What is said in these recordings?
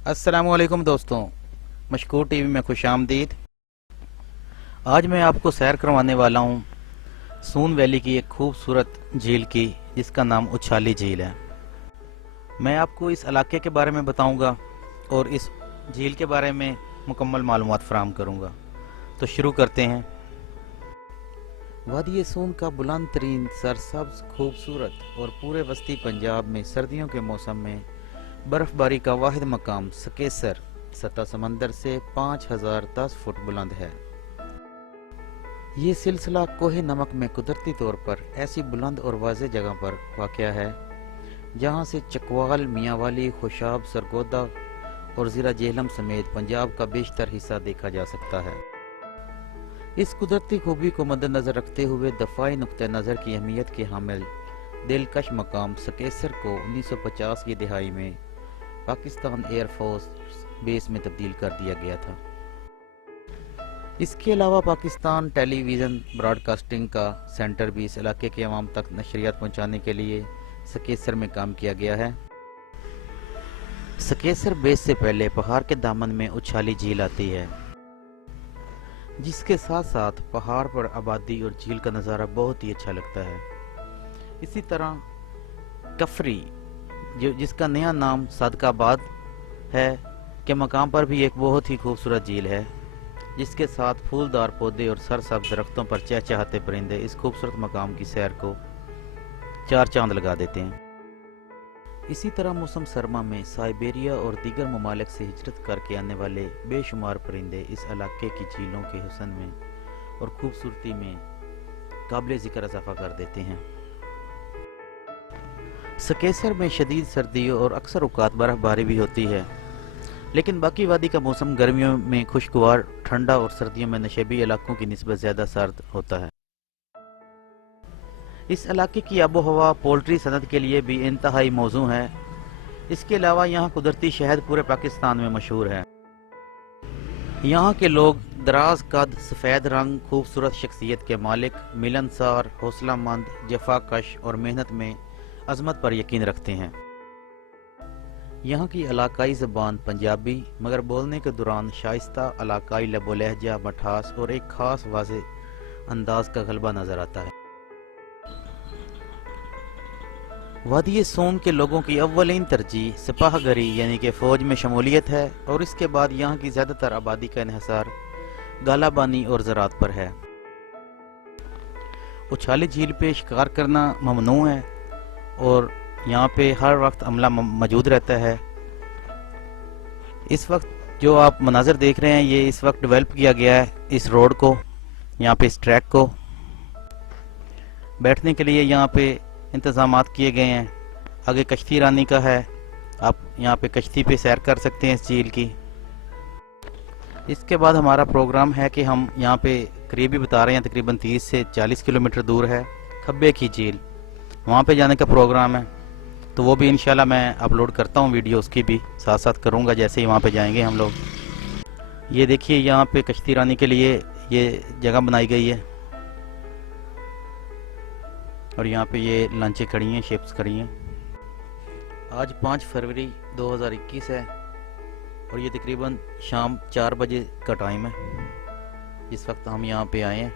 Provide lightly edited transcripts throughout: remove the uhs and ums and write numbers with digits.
अस्सलामुअलैकुम दोस्तों, मशकूर टीवी में खुश आमदीद। आज मैं आपको सैर करवाने वाला हूँ सून वैली की एक खूबसूरत झील की, जिसका नाम उछाली झील है। मैं आपको इस इलाके के बारे में बताऊंगा और इस झील के बारे में मुकम्मल मालूमात फराहम करूंगा। तो शुरू करते हैं। वादी सून का बुलंद तरीन, सरसब्ज, खूबसूरत और पूरे वस्ती पंजाब में सर्दियों के मौसम में बर्फबारी का वाहिद मकाम सकेसर सतह समंदर से 5010 फुट बुलंद है। ये सिलसिला कोहे नमक में कुदरती तौर पर ऐसी बुलंद और वाज़ेह जगह पर वाक़या है जहाँ से चकवाल, मियांवाली, खुशाब, सरगोदा और ज़िला जेहलम समेत पंजाब का बेशतर हिस्सा देखा जा सकता है। इस कुदरती खूबी को मद्देनज़र रखते हुए दफ़ाई नुक्ते नज़र की अहमियत के हामिल दिलकश मकाम सकेसर को 1950 की दिहाई में पाकिस्तान एयर फोर्स बेस में तब्दील कर दिया गया था। इसके अलावा पाकिस्तान टेलीविज़न ब्रॉडकास्टिंग का सेंटर भी इस इलाके के अवाम तक नशरियात पहुंचाने के लिए सकेसर में काम किया गया है। सकेसर बेस से पहले पहाड़ के दामन में उछाली झील आती है, जिसके साथ साथ पहाड़ पर आबादी और झील का नज़ारा बहुत ही अच्छा लगता है। इसी तरह कफरी, जिसका नया नाम सदकाबाद है, के मकाम पर भी एक बहुत ही खूबसूरत झील है, जिसके साथ फूलदार पौधे और सरसब्ज दरख्तों पर चहचहाते परिंदे इस खूबसूरत मकाम की सैर को चार चांद लगा देते हैं। इसी तरह मौसम सरमा में साइबेरिया और दीगर ममालिक से हिजरत करके आने वाले बेशुमार परिंदे इस इलाके की झीलों के हुस्न में और खूबसूरती में काबिल ज़िक्र इजाफा कर देते हैं। सकेसर में शदीद सर्दियों और अक्सर औकात बर्फबारी भी होती है, लेकिन बाकी वादी का मौसम गर्मियों में खुशगवार, ठंडा और सर्दियों में नशेबी इलाकों की निस्बत ज़्यादा सर्द होता है। इस इलाके की आबो हवा पोल्ट्री सनत के लिए भी इंतहाई मौजू है। इसके अलावा यहाँ कुदरती शहद पूरे पाकिस्तान में मशहूर है। यहाँ के लोग दराज कद, सफ़ेद रंग, खूबसूरत शख्सियत के मालिक, मिलनसार, हौसलामंद, जफाकश और मेहनत में अजमत पर यकीन रखते हैं। यहाँ की इलाकाई ज़बान पंजाबी, मगर बोलने के दौरान शाइस्ता इलाकाई लबो लहजा, मठास और एक ख़ास वाज़ेह अंदाज का गलबा नज़र आता है। वादी सोन के लोगों की अव्वलीन तरजीह सिपाहगरी यानी कि फ़ौज में शमूलियत है, और इसके बाद यहाँ की ज़्यादातर आबादी का इन्हिसार गालाबानी और ज़राअत पर है। उछाली झील पे शिकार करना ममनू है और यहाँ पे हर वक्त अमला मौजूद रहता है। इस वक्त जो आप मनाज़र देख रहे हैं, ये इस वक्त डेवलप किया गया है इस रोड को, यहाँ पे इस ट्रैक को। बैठने के लिए यहाँ पे इंतज़ामात किए गए हैं। आगे कश्ती रानी का है, आप यहाँ पे कश्ती पे सैर कर सकते हैं इस झील की। इसके बाद हमारा प्रोग्राम है कि हम यहाँ पे करीबी बता रहे हैं, तकरीबन 30 से 40 किलोमीटर दूर है खब्बे की झील, वहाँ पे जाने का प्रोग्राम है। तो वो भी इंशाल्लाह मैं अपलोड करता हूँ, वीडियो उसकी भी साथ साथ करूँगा जैसे ही वहाँ पे जाएंगे हम लोग। ये देखिए, यहाँ पे कश्ती रानी के लिए ये जगह बनाई गई है, और यहाँ पे ये लंचें खड़ी हैं, शिप्स खड़ी हैं। आज 5 फरवरी 2021 है और ये तकरीबन शाम 4 बजे का टाइम है इस वक्त हम यहाँ पे आए हैं।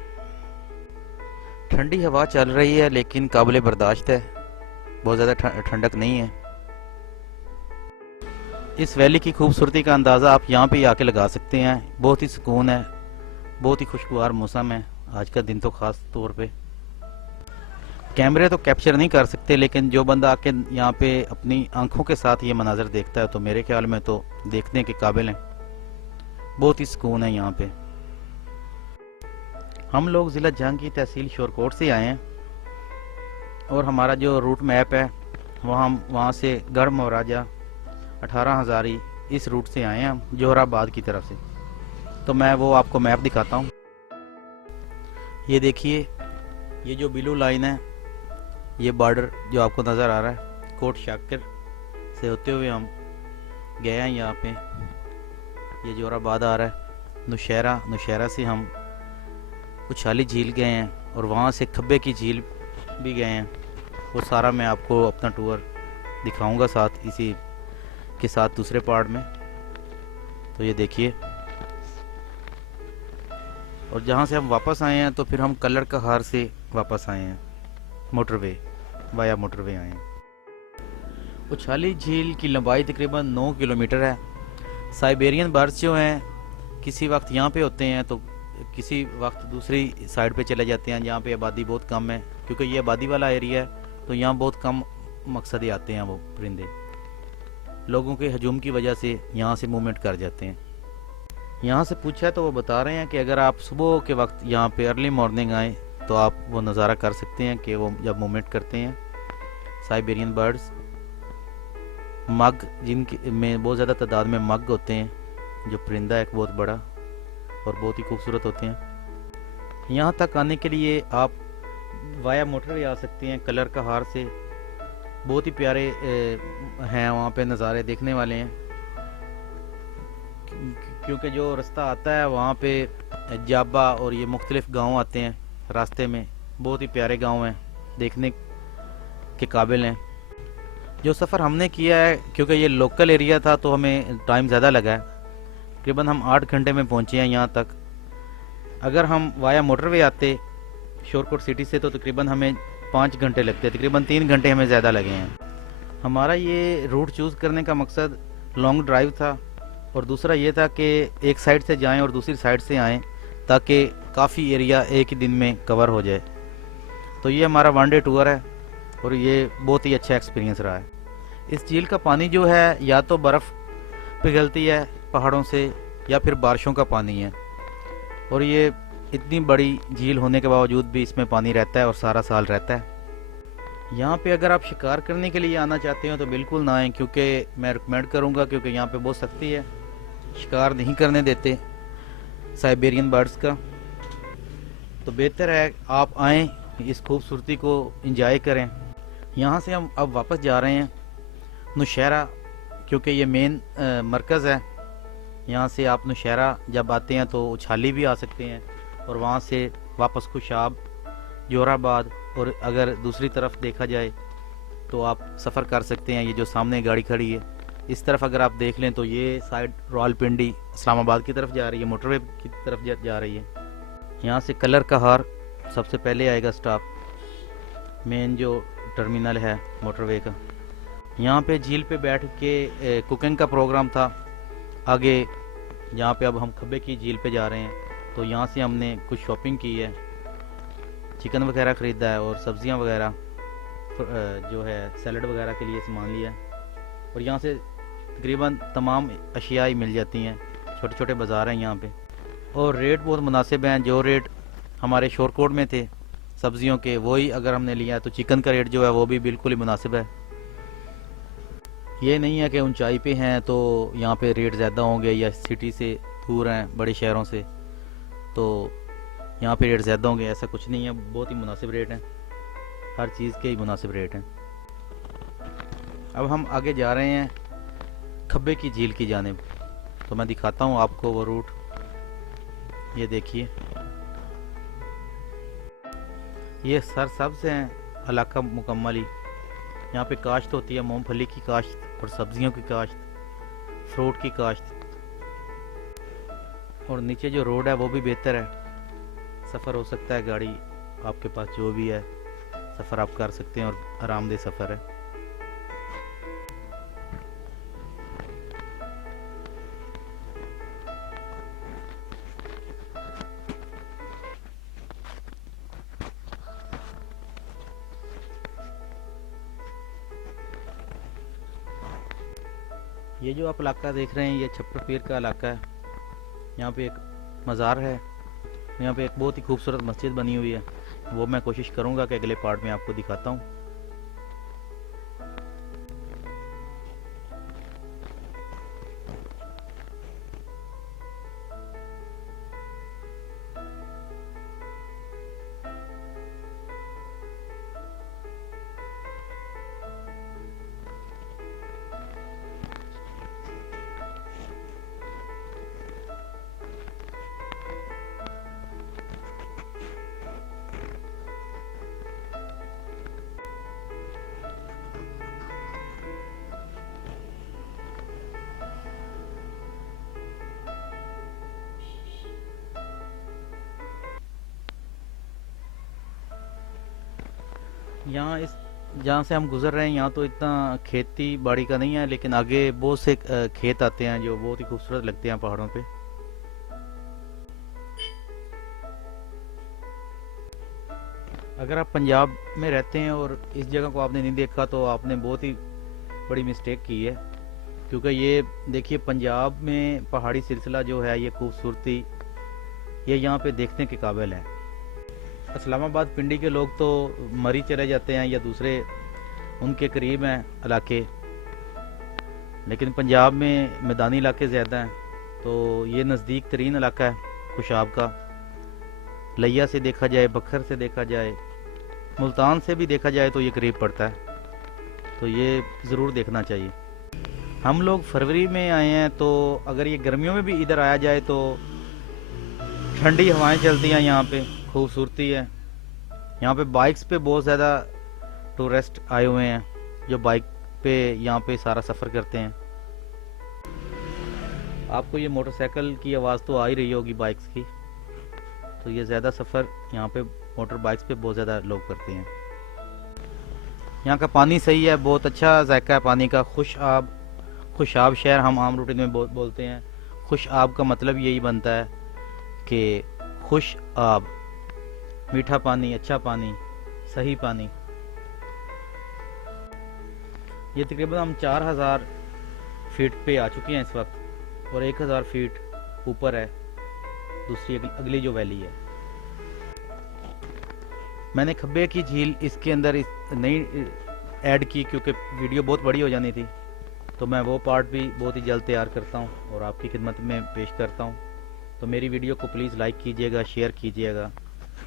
ठंडी हवा चल रही है लेकिन काबिल बर्दाश्त है, बहुत ज़्यादा ठंडक नहीं है। इस वैली की खूबसूरती का अंदाज़ा आप यहाँ पे आके लगा सकते हैं। बहुत ही सुकून है, बहुत ही खुशगवार मौसम है आज का दिन तो ख़ास तौर पे। कैमरे तो कैप्चर नहीं कर सकते, लेकिन जो बंदा आके यहाँ पे अपनी आंखों के साथ ये मनाजर देखता है तो मेरे ख्याल में तो देखने के काबिल हैं। बहुत ही सुकून है यहाँ पे। हम लोग ज़िला जहांगीर तहसील शोरकोट से आए हैं और हमारा जो रूट मैप है वहाँ से गढ़ महाराजा 18 हज़ारी इस रूट से आए हैं हम, जोहराबाद की तरफ से। तो मैं वो आपको मैप दिखाता हूँ। ये देखिए, ये जो ब्लू लाइन है, ये बॉर्डर जो आपको नज़र आ रहा है, कोट शाकिर से होते हुए हम गए हैं यहाँ पे। ये जोहराबाद आ रहा है, नौशहरा से हम उछाली झील गए हैं और वहाँ से खब्बे की झील भी गए हैं। वो सारा मैं आपको अपना टूर दिखाऊंगा साथ इसी के साथ दूसरे पार्ट में। तो ये देखिए। और जहाँ से हम वापस आए हैं तो फिर हम कलर का हार से वापस आए हैं, मोटरवे, वाया मोटरवे आए हैं। उछाली झील की लंबाई तकरीबन 9 किलोमीटर है। साइबेरियन बर्ड्स जो हैं किसी वक्त यहाँ पे होते हैं तो किसी वक्त दूसरी साइड पे चले जाते हैं जहाँ पे आबादी बहुत कम है, क्योंकि ये आबादी वाला एरिया है तो यहाँ बहुत कम मकसदी आते हैं वो परिंदे। लोगों के हजूम की वजह से यहाँ से मूवमेंट कर जाते हैं। यहाँ से पूछा तो वो बता रहे हैं कि अगर आप सुबह के वक्त यहाँ पे अर्ली मॉर्निंग आए तो आप वो नज़ारा कर सकते हैं कि वो जब मूवमेंट करते हैं। साइबेरियन बर्ड्स, मग, जिनके में बहुत ज़्यादा तादाद में मग होते हैं, जो परिंदा एक बहुत बड़ा और बहुत ही खूबसूरत होते हैं। यहाँ तक आने के लिए आप वाया मोटरवे आ सकते हैं कलर का हार से। बहुत ही प्यारे हैं वहाँ पे, नज़ारे देखने वाले हैं, क्योंकि जो रास्ता आता है वहाँ पे जाबा और ये मुख्तलिफ गांव आते हैं रास्ते में। बहुत ही प्यारे गांव हैं, देखने के काबिल हैं। जो सफ़र हमने किया है, क्योंकि ये लोकल एरिया था तो हमें टाइम ज़्यादा लगा है, तकरीबन हम 8 घंटे में पहुँचे हैं यहाँ तक। अगर हम वाया मोटरवे आते शोरकोट सिटी से तो तकरीबन हमें 5 घंटे लगते, तकरीबन 3 घंटे हमें ज़्यादा लगे हैं। हमारा ये रूट चूज़ करने का मकसद लॉन्ग ड्राइव था, और दूसरा ये था कि एक साइड से जाएं और दूसरी साइड से आएं ताकि काफ़ी एरिया एक ही दिन में कवर हो जाए। तो ये हमारा 1 डे टूर है और ये बहुत ही अच्छा एक्सपीरियंस रहा है। इस झील का पानी जो है या तो बर्फ़ पिघलती है पहाड़ों से या फिर बारिशों का पानी है, और ये इतनी बड़ी झील होने के बावजूद भी इसमें पानी रहता है और सारा साल रहता है। यहाँ पे अगर आप शिकार करने के लिए आना चाहते हो तो बिल्कुल ना आएँ, क्योंकि मैं रिकमेंड करूँगा, क्योंकि यहाँ पे बहुत सख्ती है, शिकार नहीं करने देते साइबेरियन बर्ड्स का। तो बेहतर है आप आएँ, इस खूबसूरती को एंजॉय करें। यहाँ से हम अब वापस जा रहे हैं नौशहरा, क्योंकि ये मेन मरकज़ है। यहाँ से आप नौशहरा जब आते हैं तो उछाली भी आ सकते हैं, और वहाँ से वापस खुशाब, जोराबाद, और अगर दूसरी तरफ देखा जाए तो आप सफ़र कर सकते हैं। ये जो सामने गाड़ी खड़ी है, इस तरफ अगर आप देख लें तो ये साइड रावलपिंडी इस्लामाबाद की तरफ जा रही है, मोटरवे की तरफ जा रही है। यहाँ से कलर का हार सबसे पहले आएगा स्टॉप, मेन जो टर्मिनल है मोटरवे का। यहाँ पे झील पे बैठ के कुकिंग का प्रोग्राम था आगे, जहाँ पे अब हम खब्बे की झील पे जा रहे हैं। तो यहाँ से हमने कुछ शॉपिंग की है, चिकन वगैरह ख़रीदा है और सब्ज़ियाँ वगैरह जो है सैलड वगैरह के लिए सामान लिया है। और यहाँ से तकरीबन तमाम अशिया ही मिल जाती हैं, छोटे छोटे बाज़ार हैं यहाँ पे, और रेट बहुत मुनासिब हैं। जो रेट हमारे शोरकोट में थे सब्ज़ियों के, वही अगर हमने लिया तो चिकन का रेट जो है वो भी बिल्कुल ही मुनासिब है। ये नहीं है कि ऊंचाई पे हैं तो यहाँ पे रेट ज़्यादा होंगे, या सिटी से दूर हैं बड़े शहरों से तो यहाँ पे रेट ज़्यादा होंगे, ऐसा कुछ नहीं है। बहुत ही मुनासिब रेट हैं, हर चीज़ के ही मुनासिब रेट हैं। अब हम आगे जा रहे हैं खब्बे की झील की जानिब, तो मैं दिखाता हूँ आपको वो रूट। ये देखिए, ये सरसब्ज़ हैं इलाका मुकम्मल ही। यहाँ पे काश्त होती है, मूंगफली की काश्त और सब्जियों की काश्त, फ्रूट की काश्त। और नीचे जो रोड है वो भी बेहतर है, सफ़र हो सकता है, गाड़ी आपके पास जो भी है सफ़र आप कर सकते हैं और आरामदेह सफ़र है। ये जो आप इलाका देख रहे हैं ये छप्पर पीर का इलाका है। यहाँ पे एक मज़ार है, यहाँ पे एक बहुत ही खूबसूरत मस्जिद बनी हुई है, वो मैं कोशिश करूँगा कि अगले पार्ट में आपको दिखाता हूँ। यहाँ इस जहाँ से हम गुजर रहे हैं यहाँ तो इतना खेती बाड़ी का नहीं है, लेकिन आगे बहुत से खेत आते हैं जो बहुत ही खूबसूरत लगते हैं पहाड़ों पे। अगर आप पंजाब में रहते हैं और इस जगह को आपने नहीं देखा तो आपने बहुत ही बड़ी मिस्टेक की है, क्योंकि ये देखिए पंजाब में पहाड़ी सिलसिला जो है ये खूबसूरती ये यहाँ पे देखने के काबिल है। इस्लामाबाद पिंडी के लोग तो मरी चले जाते हैं या दूसरे उनके करीब हैं इलाके, लेकिन पंजाब में मैदानी इलाके ज़्यादा हैं, तो ये नज़दीक तरीन इलाका है खुशाब का। लिया से देखा जाए, बखर से देखा जाए, मुल्तान से भी देखा जाए तो ये करीब पड़ता है, तो ये ज़रूर देखना चाहिए। हम लोग फरवरी में आए हैं, तो अगर ये गर्मियों में भी इधर आया जाए तो ठंडी हवाएं चलती हैं, यहाँ पे खूबसूरती है। यहाँ पे बाइक्स पे बहुत ज़्यादा टूरिस्ट आए हुए हैं जो बाइक पे यहाँ पे सारा सफ़र करते हैं। आपको ये मोटरसाइकिल की आवाज़ तो आ ही रही होगी बाइक्स की, तो ये ज़्यादा सफ़र यहाँ पे मोटर बाइक्स पे बहुत ज़्यादा लोग करते हैं। यहाँ का पानी सही है, बहुत अच्छा जायका है पानी का। खुशाब शहर हम आम रूटीन में बोलते हैं। खुश आब का मतलब यही बनता है कि खुश आब, मीठा पानी, अच्छा पानी, सही पानी। ये तकरीबन हम 4000 फीट पे आ चुके हैं इस वक्त, और 1000 फीट ऊपर है दूसरी अगली जो वैली है। मैंने खब्बे की झील इसके अंदर नहीं ऐड की क्योंकि वीडियो बहुत बड़ी हो जानी थी, तो मैं वो पार्ट भी बहुत ही जल्द तैयार करता हूँ और आपकी खिदमत में पेश करता हूँ। तो मेरी वीडियो को प्लीज़ लाइक कीजिएगा, शेयर कीजिएगा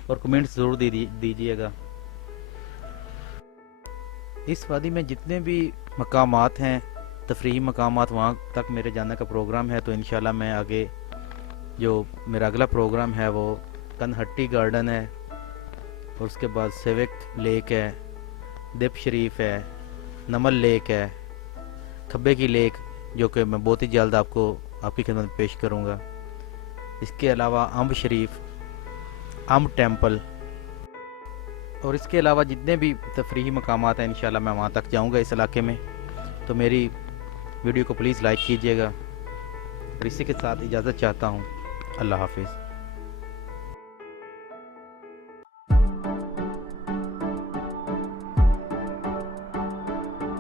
और कमेंट्स ज़रूर दीजिएगा। इस वादी में जितने भी मकामात हैं, तफरीही मकामात, वहाँ तक मेरे जाने का प्रोग्राम है। तो इंशाल्लाह मैं आगे जो मेरा अगला प्रोग्राम है वो कनहट्टी गार्डन है, और उसके बाद सेविक लेक है, दिप शरीफ है, नमल लेक है, खब्बे की लेक, जो कि मैं बहुत ही जल्द आपको आपकी खिदमत में पेश करूँगा। इसके अलावा अम्ब शरीफ, अम्ब टेम्पल, और इसके अलावा जितने भी तफरीही मकामात हैं इंशाल्लाह मैं वहाँ तक जाऊँगा इस इलाके में। तो मेरी वीडियो को प्लीज़ लाइक कीजिएगा, और इसी के साथ इजाज़त चाहता हूँ। अल्लाह हाफिज़।